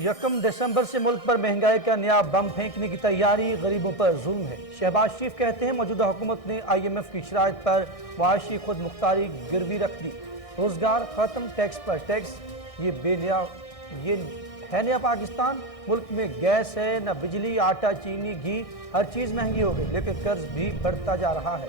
यकम दिसंबर से मुल्क पर महंगाई का नया बम फेंकने की तैयारी, गरीबों पर जुल्म है। शहबाज शरीफ कहते हैं मौजूदा हुकूमत ने IMF की शराइत पर मुआशी खुद मुख्तारी गिरवी रख दी। रोजगार खत्म, टैक्स पर टैक्स, ये है नया पाकिस्तान। मुल्क में गैस है न बिजली, आटा, चीनी, घी, हर चीज महंगी हो गई, लेकिन कर्ज भी बढ़ता जा रहा है।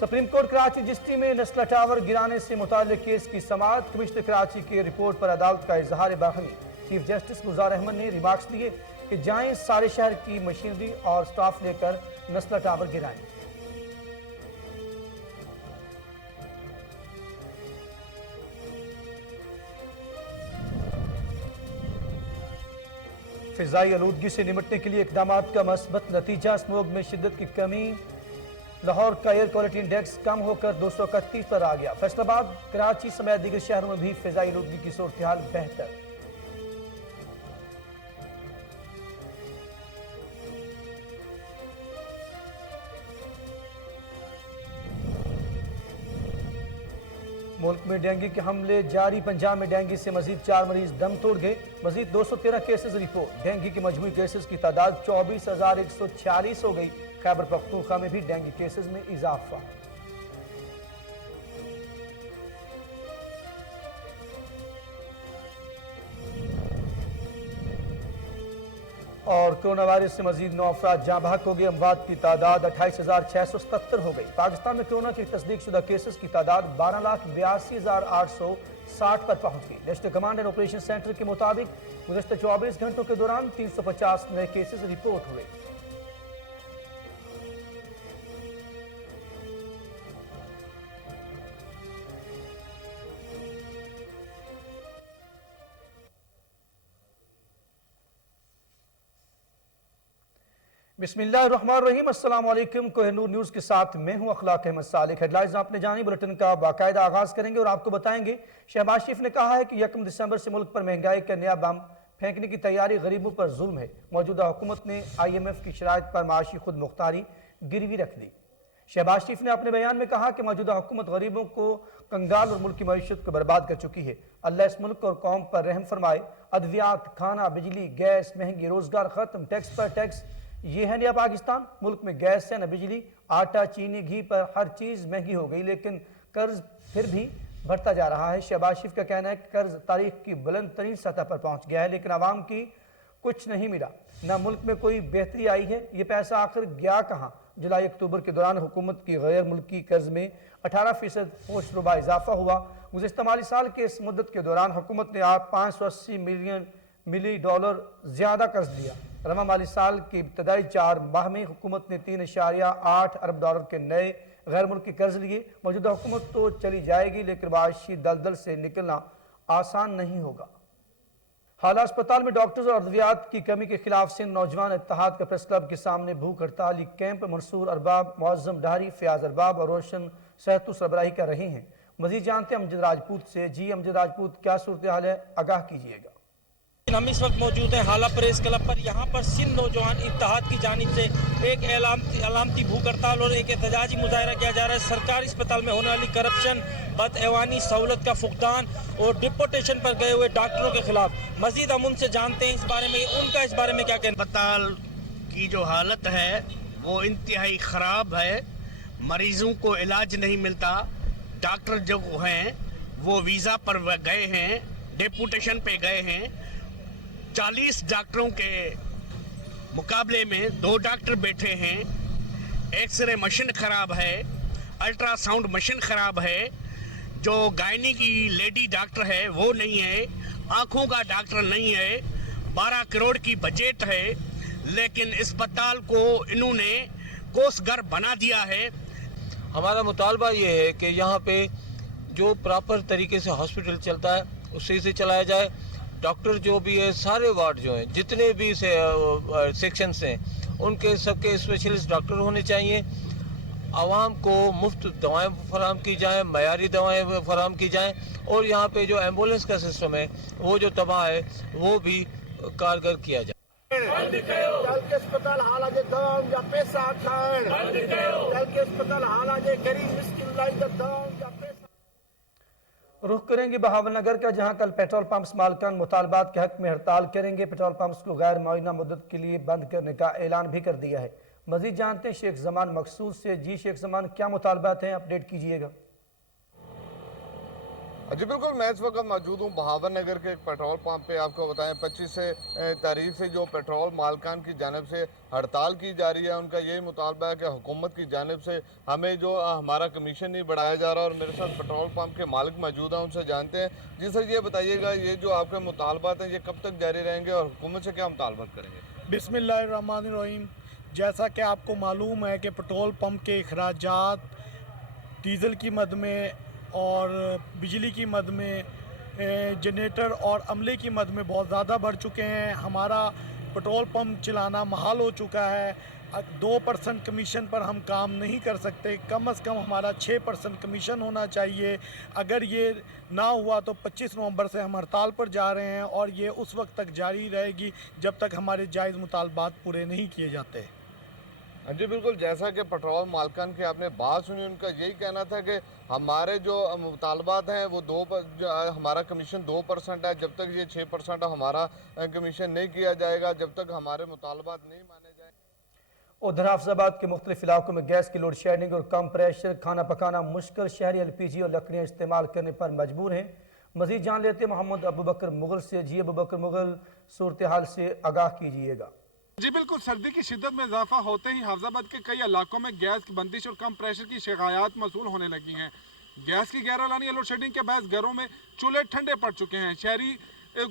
सुप्रीम कोर्ट कराची रजिस्ट्री में नस्ला टावर गिराने से मुताल्लिक केस की समाअत, कमिश्नर कराची की रिपोर्ट पर अदालत का इजहार बरहमी। चीफ जस्टिस गुलजार अहमद ने रिमार्क्स दिए कि जाएं सारे शहर की मशीनरी और स्टाफ लेकर नस्ला टावर गिराएं। फिजाई आलूदगी से निपटने के लिए इकदाम का मस्बत नतीजा, स्मोग में शिद्दत की कमी। लाहौर का एयर क्वालिटी इंडेक्स कम होकर 231 पर आ गया। फैसलाबाद, कराची समेत दीगर शहरों में भी फिजाई आलूदगी की सूरत हाल बेहतर। मुल्क में डेंगू के हमले जारी, पंजाब में डेंगू से मजीद 4 मरीज दम तोड़ गए। मजीद 213 केसेस रिपोर्ट। डेंगू की मजमूई केसेस की तादाद 24,146 हो गई। खैबर पख्तूनख्वा में भी डेंगू केसेस में इजाफा। और कोरोना वायरस से मजीद 9 अफराद जाँ बहक हो गए। अमवात की तादाद 28,677 हो गई। पाकिस्तान में कोरोना के तस्दीक शुदा केसेस की तादाद 12,82,860 पर पहुंच गई। National command and operation centre के मुताबिक गुज़श्ता 24 घंटों के दौरान 350 नए केसेस रिपोर्ट हुए। बिस्मिल्लाहिर्रहमानिर्रहीम, अस्सलाम वालेकुम। कोहिनूर न्यूज़ के साथ मैं हूं अखलाक अहमद सालिक। हेडलाइंस आपने जानी, बुलेटिन का बाकायदा आगाज करेंगे और आपको बताएंगे शहबाज शरीफ ने कहा है कि 1 दिसंबर से मुल्क पर महंगाई का नया बम फेंकने की तैयारी, गरीबों पर जुल्म है। मौजूदा हुकूमत ने IMF की शराइत पर माशी खुद मुख्तारी गिरवी रख दी। शहबाज शरीफ ने अपने बयान में कहा कि मौजूदा हुकूमत गरीबों को कंगाल और मुल्क की मईशत को बर्बाद कर चुकी है। अल्लाह इस मुल्क और कौम पर रहम फरमाए। अद्वियात, खाना, बिजली, गैस महंगी, रोजगार खत्म, टैक्स पर टैक्स, ये है नया पाकिस्तान। मुल्क में गैस है न बिजली, आटा, चीनी, घी पर हर चीज महंगी हो गई, लेकिन कर्ज फिर भी बढ़ता जा रहा है। शहबाज शरीफ का कहना है कि कर्ज तारीख की बुलंद तरीन सतह पर पहुंच गया है, लेकिन आवाम की कुछ नहीं मिला, न मुल्क में कोई बेहतरी आई है। ये पैसा आखिर गया कहाँ? जुलाई अक्टूबर के दौरान हुकूमत की गैर मुल्की कर्ज में 18% होश रुबा इजाफा हुआ। गुज़श्ता माली साल के इस मुद्दत के दौरान हुकूमत ने आप 580 मिलियन डॉलर ज्यादा कर्ज दिया। रवा माली साल के इब्तदाई 4 माह में हुकूमत ने 3.8 अरब डॉलर के नए गैर मुल्की कर्ज लिए। मौजूदा हुकूमत तो चली जाएगी, लेकिन माशी दलदल से निकलना आसान नहीं होगा। हाल अस्पताल में डॉक्टर्स और अद्वियात की कमी के खिलाफ सिंध नौजवान इत्तेहाद का प्रेस क्लब के सामने भूख हड़ताली कैंप मंसूर अरबाब, मुअज़्ज़म डारी, फयाज अरबाब और रोशन सहतु सरबराही कर रहे हैं। मजीद जानते हैं अमजद राजपूत से। जी अमजद राजपूत, क्या सूरत हाल है, आगाह कीजिएगा। हम इस वक्त मौजूद हैं हाला प्रेस क्लब पर। यहाँ पर सिंध नौजवान इत्तेहाद की जानिब से एक अलामती भूख हड़ताल और एक एहतजाजी मुजाहरा किया जा रहा है। सरकारी अस्पताल में होने वाली करप्शन, बदऐवानी, सहूलत का फुकदान और डिपोटेशन पर गए हुए डॉक्टरों के खिलाफ। मजीद हम उनसे जानते हैं इस बारे में, उनका इस बारे में क्या कहना। अस्पताल की जो हालत है वो इंतहाई ख़राब है। मरीजों को इलाज नहीं मिलता। डॉक्टर जो हैं वो वीज़ा पर गए हैं, डिपोटेशन पे गए हैं। 40 डॉक्टरों के मुकाबले में 2 डॉक्टर बैठे हैं। एक्सरे मशीन ख़राब है, अल्ट्रासाउंड मशीन ख़राब है। जो गायनी की लेडी डॉक्टर है वो नहीं है, आँखों का डॉक्टर नहीं है। 12 करोड़ की बजट है, लेकिन अस्पताल को इन्होंने कोसगर बना दिया है। हमारा मुतालबा ये है कि यहाँ पे जो प्रॉपर तरीके से हॉस्पिटल चलता है उसी से चलाया जाए। डॉक्टर जो भी है, सारे वार्ड जो हैं, जितने भी सेक्शंस हैं, उनके सबके स्पेशलिस्ट डॉक्टर होने चाहिए। आवाम को मुफ्त दवाएं फराहम की जाएं, मयारी दवाएं फराहम की जाएं और यहाँ पे जो एम्बुलेंस का सिस्टम है वो जो तबाह है वो भी कारगर किया जाए। कल के अस्पताल हालात दवाओं या पैसा खाण कल के अस्पताल हालात गरीब मिस्किन लाइन दवाओं या पैसा। रुख करेंगे बहावलनगर का, जहां कल पेट्रोल पंप्स मालकान मुतालबात के हक में हड़ताल करेंगे। पेट्रोल पंप्स को गैर मुआयना मुद्दत के लिए बंद करने का ऐलान भी कर दिया है। मजीद जानते हैं शेख जमान मकसूद से। जी शेख जमान, क्या मुतालबात हैं, अपडेट कीजिएगा। जी बिल्कुल, मैं इस वक्त मौजूद हूँ बहावर नगर के एक पेट्रोल पंप पे। आपको बताएं 25 तारीख से जो पेट्रोल मालकान की जानिब से हड़ताल की जा रही है, उनका यही मुतालबा है कि हुकूमत की जानिब से हमें जो हमारा कमीशन नहीं बढ़ाया जा रहा। और मेरे साथ पेट्रोल पंप के मालिक मौजूद हैं, उनसे जानते हैं। जी सर, ये बताइएगा, ये जो आपके मुतालबात हैं ये कब तक जारी रहेंगे और हुकूमत से क्या मुतालबात करेंगे? बिस्मिल्लाहिर्रहमानिर्रहीम। जैसा कि आपको मालूम है कि पेट्रोल पंप के अखराजात डीज़ल की मद में और बिजली की मद में, जनरेटर और अमले की मद में बहुत ज़्यादा बढ़ चुके हैं। हमारा पेट्रोल पंप चलाना महाल हो चुका है। 2% कमीशन पर हम काम नहीं कर सकते, कम से कम हमारा 6% कमीशन होना चाहिए। अगर ये ना हुआ तो 25 नवंबर से हम हड़ताल पर जा रहे हैं और ये उस वक्त तक जारी रहेगी जब तक हमारे जायज़ मुतालबात पूरे नहीं किए जाते। जी बिल्कुल, जैसा कि पेट्रोल मालकान की आपने बात सुनी, उनका यही कहना था कि हमारे जो मुतालबात हैं वो हमारा कमीशन 2% है। जब तक ये 6% हमारा कमीशन नहीं किया जाएगा, जब तक हमारे मुतालबात नहीं माने जाए। उधर हाफिजाबाद के मुख्तलिफ इलाकों में गैस की लोड शेडिंग और कम प्रेशर, खाना पकाना मुश्किल, शहरी LPG और लकड़ियाँ इस्तेमाल करने पर मजबूर हैं। मजीद जान लेते मोहम्मद अबू बकर मुगल से। जी अबू बकर मुगल, सूरत हाल से आगाह कीजिएगा। जी बिल्कुल, सर्दी की शिद्दत में इजाफा होते ही हाफिजाबाद के कई इलाकों में गैस की बंदिश और कम प्रेशर की शिकायत मौसूल होने लगी हैं। गैस की गैर-एलानी लोड शेडिंग के बायस घरों में चूल्हे ठंडे पड़ चुके हैं। शहरी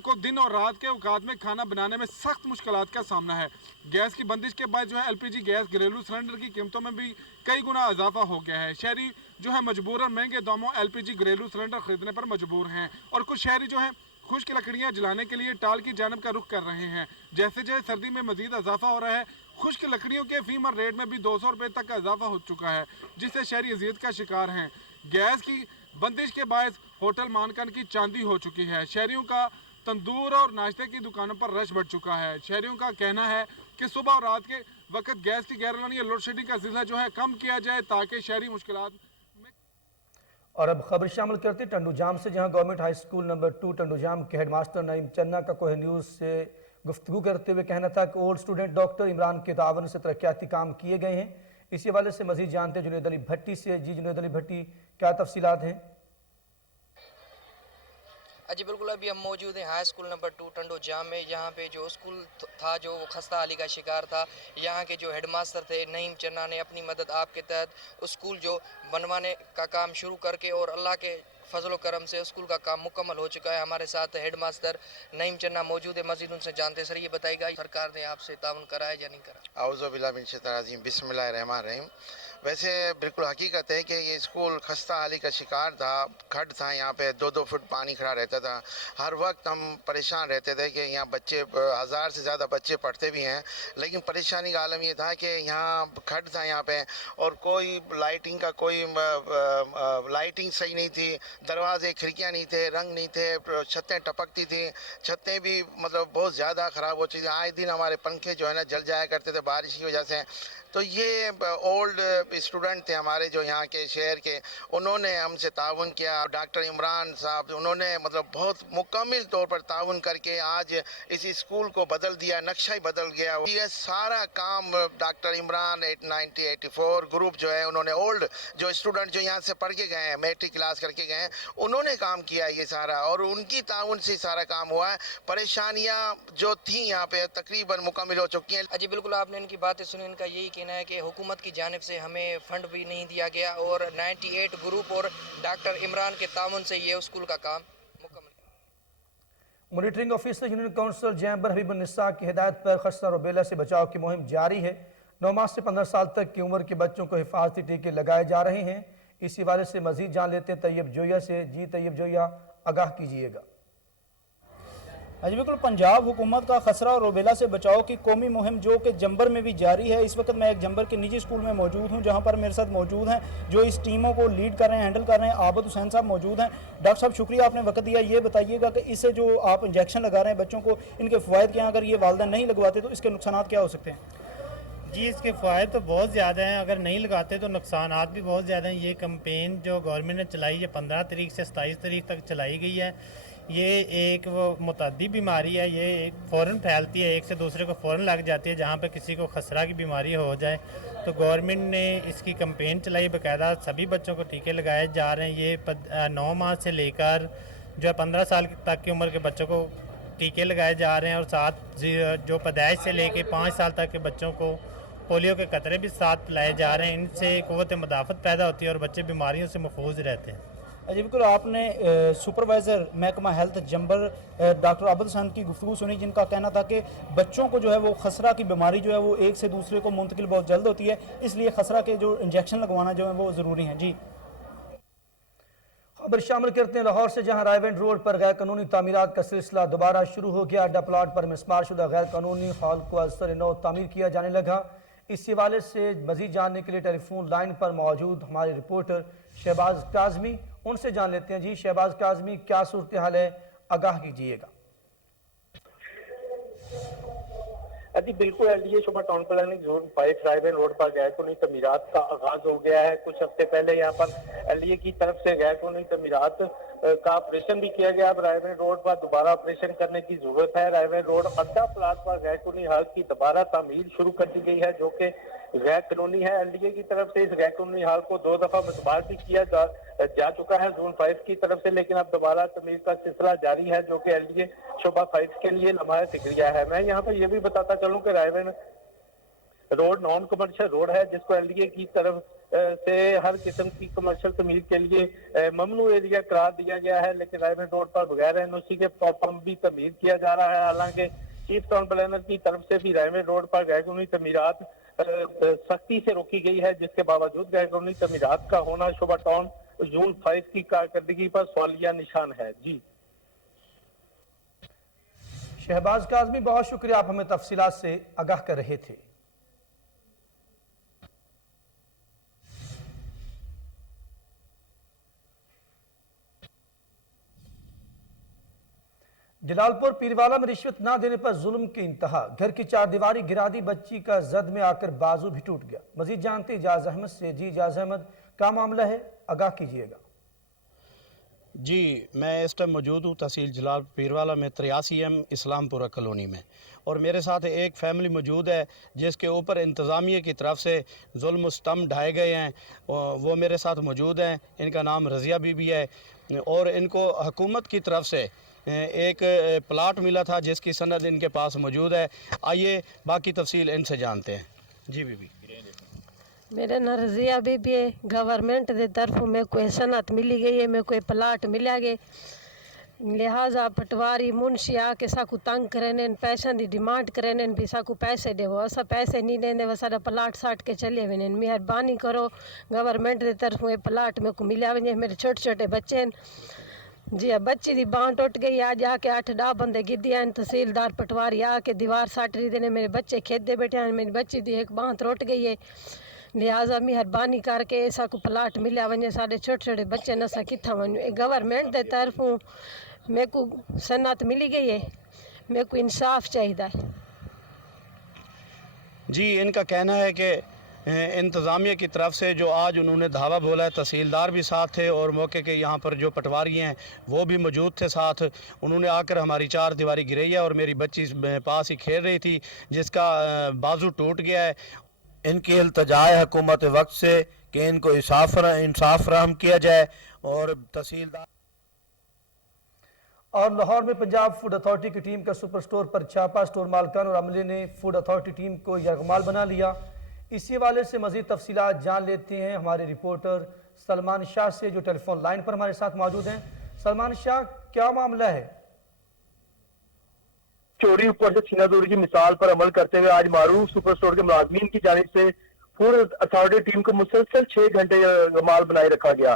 को दिन और रात के औकात में खाना बनाने में सख्त मुश्किलात का सामना है। गैस की बंदिश के बाद जो है LPG गैस घरेलू सिलेंडर की कीमतों में भी कई गुना इजाफा हो गया है। शहरी जो है मजबूरन महंगे दामों LPG घरेलू सिलेंडर खरीदने पर मजबूर हैं और कुछ शहरी जो है खुश्क लकड़ियाँ जलाने के लिए टाल की जानब का रुख कर रहे हैं। जैसे जैसे सर्दी में मजीद इजाफा हो रहा है, खुश्क लकड़ियों के फीमर रेट में भी 200 रुपये तक का इजाफा हो चुका है, जिससे शहरी अजियत का शिकार हैं। गैस की बंदिश के बायस होटल मानकान की चांदी हो चुकी है। शहरियों का तंदूर और नाश्ते की दुकानों पर रश बढ़ चुका है। शहरियों का कहना है कि सुबह और रात के वक्त गैस की गैर-एलानी लोड शेडिंग का सिलसिला जो है कम किया जाए ताकि शहरी मुश्किलात। और अब खबर शामिल करते टंडू जाम से, जहां government high school number 2 Tando Jam के हेडमास्टर नईम चन्ना का कोह न्यूज़ से गुफ्तगू करते हुए कहना था कि ओल्ड स्टूडेंट डॉक्टर इमरान के तावन से तरक्याती काम किए गए हैं। इसी हवाले से मजीद जानते जुनैद अली भट्टी से। जी जुनैद अली भट्टी, क्या तफसीलात हैं? जी बिल्कुल, अभी हम मौजूद हैं हाई स्कूल नंबर 2 टंडो जाम में। यहाँ पे जो स्कूल था जो वो खस्ता हाली का शिकार था। यहाँ के जो हेडमास्टर थे नईम चन्ना ने अपनी मदद आपके तहत स्कूल जो बनवाने का काम शुरू करके और अल्लाह के फजल करम से स्कूल का काम मुकम्मल हो चुका है। हमारे साथ हेडमास्टर नईम चन्ना मौजूद है, मजीद उनसे जानते। सर ये बताइएगा, सरकार ने आपसे ताउन करा है या नहीं करा? आऊज़ु बिल्लाहि मिन शैतानिर रजीम, बिस्मिल्लाहिर्रहमानिर्रहीम। वैसे बिल्कुल हकीकत है कि ये स्कूल खस्ता हाली का शिकार था। खड्ड था, यहाँ पे 2-2 फुट पानी खड़ा रहता था। हर वक्त हम परेशान रहते थे कि यहाँ बच्चे 1000 से ज़्यादा बच्चे पढ़ते भी हैं, लेकिन परेशानी का आलम ये था कि यहाँ खड्ड था यहाँ पे, और कोई लाइटिंग का कोई लाइटिंग सही नहीं थी, दरवाजे खिड़कियाँ नहीं थे, रंग नहीं थे, छतें टपकती थी, छतें भी मतलब बहुत ज़्यादा ख़राब हो चुकी थी। आए दिन हमारे पंखे जो है ना जल जाया करते थे बारिश की वजह से। तो ये ओल्ड स्टूडेंट थे हमारे जो यहाँ के शहर के, उन्होंने हमसे ताउन किया। डॉक्टर इमरान साहब उन्होंने मतलब बहुत मुकम्मल तौर पर ताउन करके आज इस स्कूल को बदल दिया, नक्शा ही बदल गया। ये सारा काम डॉक्टर इमरान 1984 ग्रुप जो है, उन्होंने ओल्ड जो स्टूडेंट जो यहाँ से पढ़ के गए हैं, मैट्रिक क्लास करके गए हैं, उन्होंने काम किया ये सारा, और उनकी ताउन से सारा काम हुआ है। परेशानियाँ जो थी यहाँ पे तकरीबन मुकम्मल हो चुकी हैं। जी बिल्कुल, आपने इनकी बातें सुनी। इनका यही कहना है कि हुकूमत की जानिब से हमें फंड भी नहीं दिया गया और 98 ग्रुप और डॉक्टर इमरान के ताउन से ये स्कूल का काम मुकम्मल। मॉनिटरिंग ऑफिसर यूनियन काउंसिल जैम्बर हबीबुन्निसा की हिदायत पर खसरा रुबेला से बचाव की मुहिम जारी है। 9 माह से 15 साल तक की उम्र के बच्चों को हिफाजती टीके लगाए जा रहे हैं। इसी हवाले से मजीद जान लेते हैं तैयब जोया से। जी तैयब जोया, आगाह कीजिएगा। जी बिल्कुल, पंजाब हुकूमत का खसरा और रूबेला से बचाव की कौमी मुहिम जो कि जंबर में भी जारी है। इस वक्त मैं एक जंबर के निजी स्कूल में मौजूद हूं, जहां पर मेरे साथ मौजूद हैं जो इस टीमों को लीड कर रहे हैं, हैंडल कर रहे हैं। आबद हुसैन साहब मौजूद हैं। डॉक्टर साहब, शुक्रिया आपने वक्त दिया। ये बताइएगा कि इससे जो आप इंजेक्शन लगा रहे हैं बच्चों को, इनके फ़वाइद क्या हैं? अगर ये वालिदैन नहीं लगवाते तो इसके नुकसान क्या हो सकते हैं? जी, इसके फ़ायदे तो बहुत ज़्यादा हैं। अगर नहीं लगाते तो नुकसानात भी बहुत ज़्यादा हैं। ये कैंपेन जो गवर्नमेंट ने चलाई है 15 तारीख से 27 तारीख तक चलाई गई है। ये एक वो मुतअद्दी बीमारी है, ये फ़ौरन फैलती है, एक से दूसरे को फ़ौरन लग जाती है। जहाँ पे किसी को खसरा की बीमारी हो जाए तो गवर्नमेंट ने इसकी कैंपेन चलाई, बाकायदा सभी बच्चों को टीके लगाए जा रहे हैं। ये 9 माह से लेकर जो है 15 साल तक की उम्र के बच्चों को टीके लगाए जा रहे हैं और साथ जो पैदाइश से लेके 5 साल तक के बच्चों को पोलियो के कतरे भी साथ पिलाए जा रहे हैं। इनसे क़ुव्वत मदाफ़त पैदा होती है और बच्चे बीमारियों से महफूज रहते हैं। जी बिल्कुल, आपने सुपरवाइज़र महकमा हेल्थ जंबर डॉक्टर आबद हुसैन की गुफ्तगू सुनी, जिनका कहना था कि बच्चों को जो है वो खसरा की बीमारी जो है वो एक से दूसरे को मुंतकिल बहुत जल्द होती है, इसलिए खसरा के जो इंजेक्शन लगवाना जो है वो ज़रूरी है। जी, खबर शामिल करते हैं लाहौर से, जहां रायवेंड रोड पर गैर कानूनी तामीरात का सिलसिला दोबारा शुरू हो गया। अड्डा प्लाट पर मिसमार शुदा गैर कानूनी हॉल को असर नौ तामीर किया जाने लगा। इस हवाले से मजीद जानने के लिए टेलीफोन लाइन पर मौजूद हमारे रिपोर्टर शहबाज काजमी, उनसे जान लेते हैं। जी शहबाज काजमी, क्या सूरत हाल है, आगाह कीजिएगा। जी बिल्कुल, एलडीए शोभा town planning zone 5 Raiwind road पर गैर कानूनी तमीरात का आगाज हो गया है। कुछ हफ्ते पहले यहाँ पर एलडीए की तरफ से गैर कानूनी तमीरात का ऑपरेशन भी किया गया। अब रायवेंड रोड पर दोबारा ऑपरेशन करने की जरूरत है। रायवेंड रोड अड्डा प्लाट पर गैर कानूनी हाल की दोबारा तामीर शुरू कर दी गई है, जो कि गैर कानूनी है। एलडीए की तरफ से इस गैर कानूनी हाल को 2 दफा मतबार भी किया जा चुका है जोन 5 की तरफ से, लेकिन अब दोबारा तमीर का सिलसिला जारी है, जो कि एलडीए शोभा 5 के लिए लम्हा फिक्रिया है। मैं यहाँ पर यह भी बताता चलूं कि Raiwind road non commercial road है, जिसको एलडीए की तरफ से हर किस्म की कमर्शियल तमीर के लिए ममनू एरिया करार दिया गया है। लेकिन रायवेंड रोड पर बगैर एनओसी के पंप भी तमीर किया जा रहा है। हालांकि चीफ टाउन प्लानर की तरफ से भी रायवेंड रोड पर गैर कानूनी तमीरात सख्ती से रोकी गई है, जिसके बावजूद गैर कानूनी तमीरात का होना शोभा टाउन जोन 5 की कारकर्दगी पर सवालिया निशान है। जी शहबाज काजमी, बहुत शुक्रिया, आप हमें तफसीलात से आगाह कर रहे थे। जलालपुर पीरवाला में रिश्वत ना देने पर जुल्म की इंतहा, घर की चारदीवारी गिरा दी, बच्ची का जद में आकर बाजू भी टूट गया। मजीद जानते इजाज अहमद से। जी इजाज अहमद, क्या मामला है, आगाह कीजिएगा। जी, मैं इस टाइम मौजूद हूँ तहसील जलालपुर पीरवाला में 83M इस्लामपुरा कॉलोनी में, और मेरे साथ एक फैमिली मौजूद है जिसके ऊपर इंतज़ामिया की तरफ से जुल्म सितम ढाए गए हैं। वो मेरे साथ मौजूद हैं। इनका नाम रज़िया बीबी है और इनको हुकूमत की तरफ से एक प्लाट मिला था जिसकी सनद इनके पास मौजूद है। आइए बाकी तफसील इनसे जानते हैं। जी बीबी। मेरा नाम रज़िया बीबी है। गवर्नमेंट की तरफ में कोई सनत मिली गई है, मैं कोई प्लाट मिला गए, लिहाजा पटवारी मुंशी आके साकू तंग करें, पैसा की डिमांड करें भी साकू पैसे दे, असा पैसे नहीं देंगे, वो सारा प्लाट साट के चले वे। मेहरबानी करो, गवर्नमेंट की तरफ में प्लाट मेरे को मिला वे। मेरे छोटे छोटे बच्चे हैं जी, बच्ची की बांह टुट गई। आज आके 8-10 बंदे गिद्दे हैं, तहसीलदार पटवारी आके दीवार साट रही देने, मेरे बच्चे खेदे बैठे हैं, मेरी बच्ची की एक बांह टुट गई है। लिहाजा मेहरबानी करके ऐसा को प्लाट मिला वने, साढ़े छोटे छोटे बच्चे नसा कितना वन। गवर्नमेंट के तरफों मेरे को सनत मिली गई है, मेरे को इंसाफ चाहिए। जी, इनका कहना है कि इंतज़ामिया की तरफ से जो आज उन्होंने धावा बोला है, तहसीलदार भी साथ थे और मौके के यहाँ पर जो पटवारी हैं वो भी मौजूद थे साथ। उन्होंने आकर हमारी चार दीवारी गिराई है और मेरी बच्ची पास ही खेल रही थी जिसका बाजू टूट गया है। इनकी इल्तिजा है हुकूमत वक्त से कि इनको इंसाफ फराहम किया जाए। और तहसीलदार और लाहौर में पंजाब फूड अथॉरिटी की टीम का सुपर स्टोर पर छापा, स्टोर मालकान और अमले ने फूड अथॉरिटी टीम को यरगमाल बना लिया। इसी हवाले से मजीद तफसीलात जान लेते हैं हमारे रिपोर्टर सलमान शाह से, जो टेलीफोन लाइन पर हमारे साथ मौजूद हैं। सलमान शाह, क्या मामला है? चोरी ऊपर से छीनादोरी की मिसाल पर अमल करते हुए आज मारूफ सुपर स्टोर के मुलाजमीन की जानिब से फूड अथॉरिटी टीम को मुसलसल 6 घंटे यरगमाल बनाए रखा गया।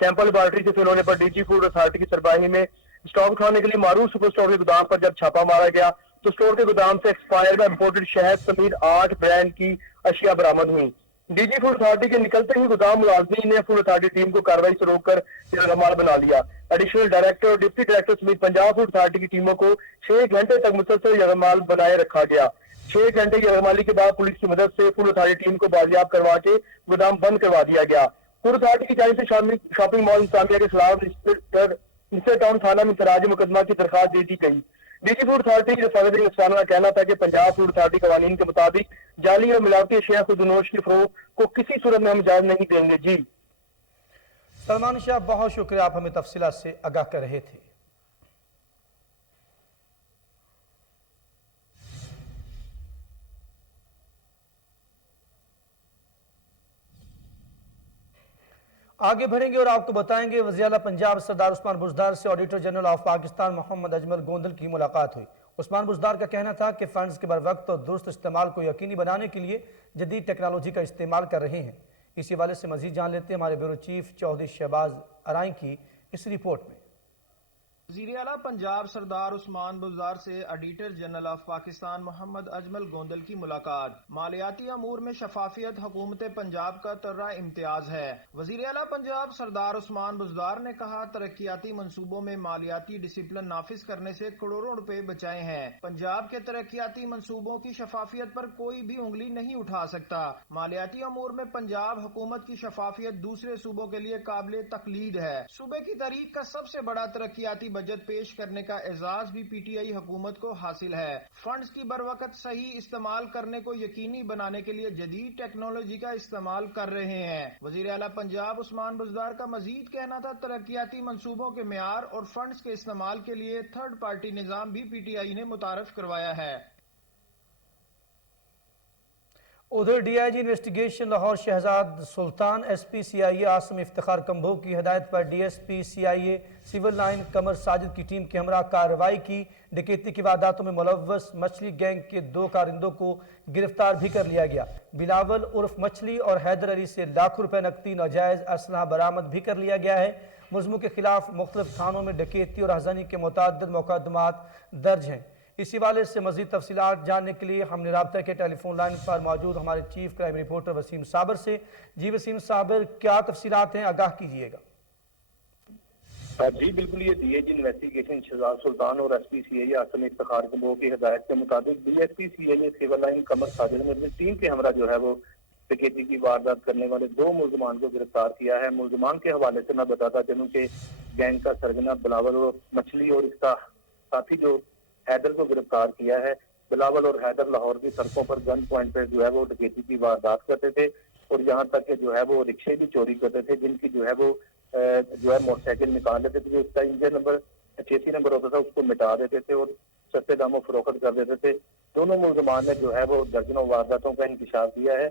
सैंपल लेबॉर्ट्री से फिर उन्होंने पर डीजी फूड अथॉरिटी की सरबराही में स्टॉक उठाने के लिए मारूफ सुपर स्टोर के गोदाम पर जब छापा मारा गया तो स्टोर के गोदाम से एक्सपायर्ड व इम्पोर्टेड शहद समेत 8 ब्रांड की अशिया बरामद हुई। डीजी फूड अथॉरिटी के निकलते ही गोदाम मुलाजमीन ने फूड अथॉरिटी टीम को कार्रवाई से रोककर जरगमाल बना लिया। एडिशनल डायरेक्टर और डिप्टी डायरेक्टर समेत पंजाब फूड अथॉरिटी की टीमों को 6 घंटे तक मुसलसल जरगमाल बनाए रखा गया। 6 घंटे जरगमाली के बाद पुलिस की मदद से फूड अथॉरिटी टीम को बाजियाब करवा के गोदाम बंद करवा दिया गया। फूड अथॉरिटी की जानिब से शॉपिंग मॉल इंतजामिया के खिलाफ इंस्पेक्टर टाउन थाना में इंफरादी मुकदमा की दरखास्त दे दी गई। डीजी फूड अथॉरिटी रफाकत इस्लाम का कहना था कि पंजाब फूड अथॉरिटी कवानीन के मुताबिक जाली और मिलावटी अशिया खुदनोश की फरोख्त को किसी सूरत में हम इजाजत नहीं देंगे। जी सलमान शाह, बहुत शुक्रिया, आप हमें तफसीलात से आगाह कर रहे थे। आगे बढ़ेंगे और आपको बताएंगे वज़ीर आला पंजाब सरदार उस्मान बुज़दार से auditor general of Pakistan Mohammad Ajmal Gondal की मुलाकात हुई। उस्मान बुज़दार का कहना था कि फंड्स के बर वक्त और दुरुस्त इस्तेमाल को यकीनी बनाने के लिए जदीद टेक्नोलॉजी का इस्तेमाल कर रहे हैं। इसी हवाले से मजीद जान लेते हैं हमारे ब्यूरो चीफ चौधरी शहबाज अराई की इस रिपोर्ट में। वज़ीर आला पंजाब सरदार उस्मान बुज़दार से auditor general of Pakistan Mohammad Ajmal Gondal की मुलाकात। मालियाती अमूर में शफाफियत हुकूमत पंजाब का तर्रा इम्तियाज है। वज़ीर आला पंजाब सरदार उस्मान बुज़दार ने कहा, तरक्याती मंसूबों में मालियाती डिसिप्लिन नाफिज करने से करोड़ों रुपए बचाए हैं। पंजाब के तरक्याती मंसूबों की शफाफियत पर कोई भी उंगली नहीं उठा सकता। मालियाती अमूर में पंजाब हुकूमत की शफाफियत दूसरे सूबों के लिए काबिल तकलीद है। सूबे की तारीख का सबसे बड़ा तरक्याती बजट पेश करने का एजाज भी पीटीआई हुकूमत को हासिल है। फंड्स की बरवकत सही इस्तेमाल करने को यकीनी बनाने के लिए जदीद टेक्नोलॉजी का इस्तेमाल कर रहे हैं। वज़ीर आला पंजाब उस्मान बुज़दार का मजीद कहना था, तरक्याती मंसूबों के मेयार और फंड्स के इस्तेमाल के लिए थर्ड पार्टी निजाम भी पीटीआई ने मुतारफ करवाया है। उधर DIG investigation Lahore Shahzad Sultan, SP CIA Asim Iftikhar Kamboh की हिदायत पर DSP CIA civil line Qamar Sajid की टीम के हमरा कार्रवाई की। डकैती की वारदातों में मुलव्वस मछली गैंग के 2 कारिंदों को गिरफ्तार भी कर लिया गया। बिलावल उर्फ मछली और हैदर अली से लाखों रुपए नकदी नाजायज असलहा बरामद भी कर लिया गया है। मुलज़िमों के खिलाफ मुख्तलिफ थानों में डकैती और हज़ानी के मुतअद्दिद मुकदमात दर्ज हैं। इसी वाले से मज़ीद तफसीलात जानने के लिए हमने राब्ता के टेलीफोन लाइन पर मौजूद हमारे चीफ क्राइम रिपोर्टर वसीम साबर से। जी वसीम साबर, क्या तफसीलात हैं, आगाह कीजिएगा। जी बिल्कुल, ये डीएजी इन्वेस्टिगेशन शहजाद सुल्तान और एसपी सीआईए आसम इफ्तिखार कंबो की हिदायत के मुताबिक DSP CIA civil line Qamar Sajid ने अपनी टीम के हमरा जो है वो डकैती की वारदात करने वाले 2 मुलजमान को गिरफ्तार किया है। मुलजमान के हवाले से मैं बताता चलूँ कि गैंग का सरगना बिलावल और मछली और इसका साथी जो हैदर को गिरफ्तार किया है। बिलावल और हैदर लाहौर की सड़कों पर गन पॉइंट पर जो है वो डकैती की वारदात करते थे और यहाँ तक कि जो है वो रिक्शे भी चोरी करते थे, जिनकी जो है मोटरसाइकिल निकाल लेते थे, जो उसका इंजन नंबर 86 नंबर होता था उसको मिटा देते थे और सस्ते दामों फरोख्त कर देते थे। दोनों मुलजमान ने जो है वो दर्जनों वारदातों का इंकशाफ किया है।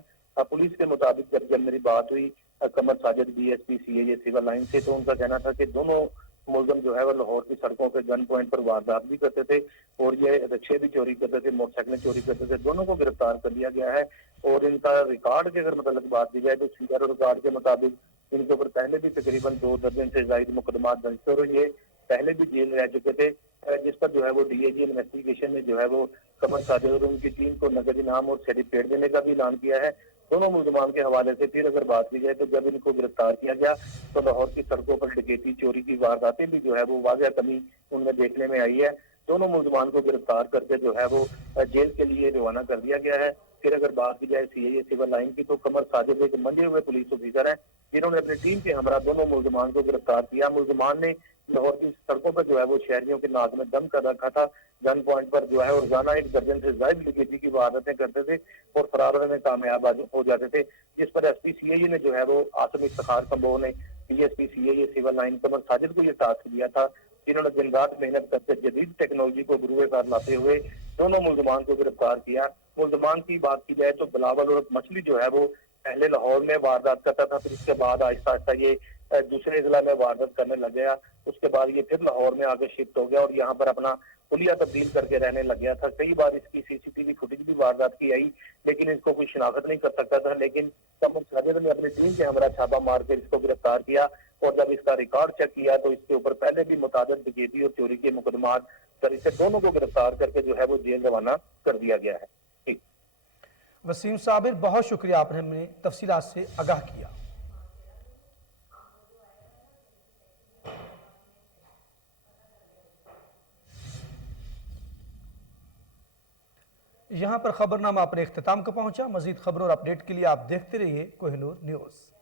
पुलिस के मुताबिक जब मेरी बात हुई Qamar Sajid DSP CIA civil line से, तो उनका कहना था कि दोनों मुलजम जो है वो लाहौर की सड़कों पे गन पॉइंट पर वारदात भी करते थे और ये रिक्शे भी चोरी करते थे, मोटरसाइकिलें चोरी करते थे। दोनों को गिरफ्तार कर लिया गया है और इनका रिकॉर्ड की अगर मतलब बात की जाए तो सीआर रिकॉर्ड के मुताबिक इनके ऊपर पहले भी तकरीबन 2 दर्जन से ज्यादा मुकदमा दर्ज थे और ये पहले भी जेल रह चुके थे, जिस पर जो है वो डीएजी इन्वेस्टिगेशन ने जो है वो कमर साजिद और उनकी टीम को नकद इनाम और सर्टिफिकेट देने का भी ऐलान किया है। दोनों मुलजमान के हवाले से फिर अगर बात की जाए तो जब इनको गिरफ्तार किया गया तो लाहौर की सड़कों पर डकैती चोरी की वारदातें भी जो है वो वाज़ह कमी उनमें देखने में आई है। दोनों मुलजमान को गिरफ्तार करके जो है वो जेल के लिए रवाना कर दिया गया है। फिर अगर बात की जाए सीआईए सिविल लाइन की तो कमर साजिद एक मंडे हुए पुलिस ऑफिसर हैं जिन्होंने अपनी टीम के हमरा दोनों मुलजमान को गिरफ्तार किया। मुलजमान ने लाहौर की सड़कों पर जो है वो शहरियों के नाक में दम कर रखा था। गन पॉइंट पर जो है और रोजाना 1 दर्जन से ज्यादा डकैती की वारदातें करते थे और फरार होने में कामयाब हो जाते थे, जिस पर एसपी सीआईए ने जो है वो आसम इफ्तिखार कंबो ने DSP CIA civil line Qamar Sajid को ये टास्क दिया था, जिन्होंने दिन रात मेहनत करके जदीद टेक्नोलॉजी को गुरुए पर लाते हुए दोनों मुलजमान को गिरफ्तार किया। मुलजमान की बात की जाए तो बिलावल और मछली जो है वो पहले लाहौर में वारदात करता था, फिर इसके बाद आहिस्ता आहिस्ता ये दूसरे जिला में वारदात करने लग गया। उसके बाद ये फिर लाहौर में आके शिफ्ट हो गया और यहाँ पर अपना पुलिया तब्दील करके रहने लग गया था। कई बार इसकी सीसीटीवी फुटेज भी वारदात की आई, लेकिन इसको कोई शिनाख्त नहीं कर सकता था। लेकिन कमर साजिद ने अपनी टीम के हमरा छापा मार कर इसको गिरफ्तार किया और जब इसका रिकॉर्ड चेक किया तो इसके ऊपर पहले भी मुताबिक डकैती और चोरी के मुकदमात कर इसे दोनों को गिरफ्तार करके जो है वो जेल रवाना कर दिया गया है। ठीक, वसीम साबिर, बहुत शुक्रिया, आपने हमें तफसीलात से आगाह किया। यहाँ पर खबरनामा अपने इख्तिताम को पहुंचा। मजीद खबरों और अपडेट के लिए आप देखते रहिए कोहिनूर न्यूज़।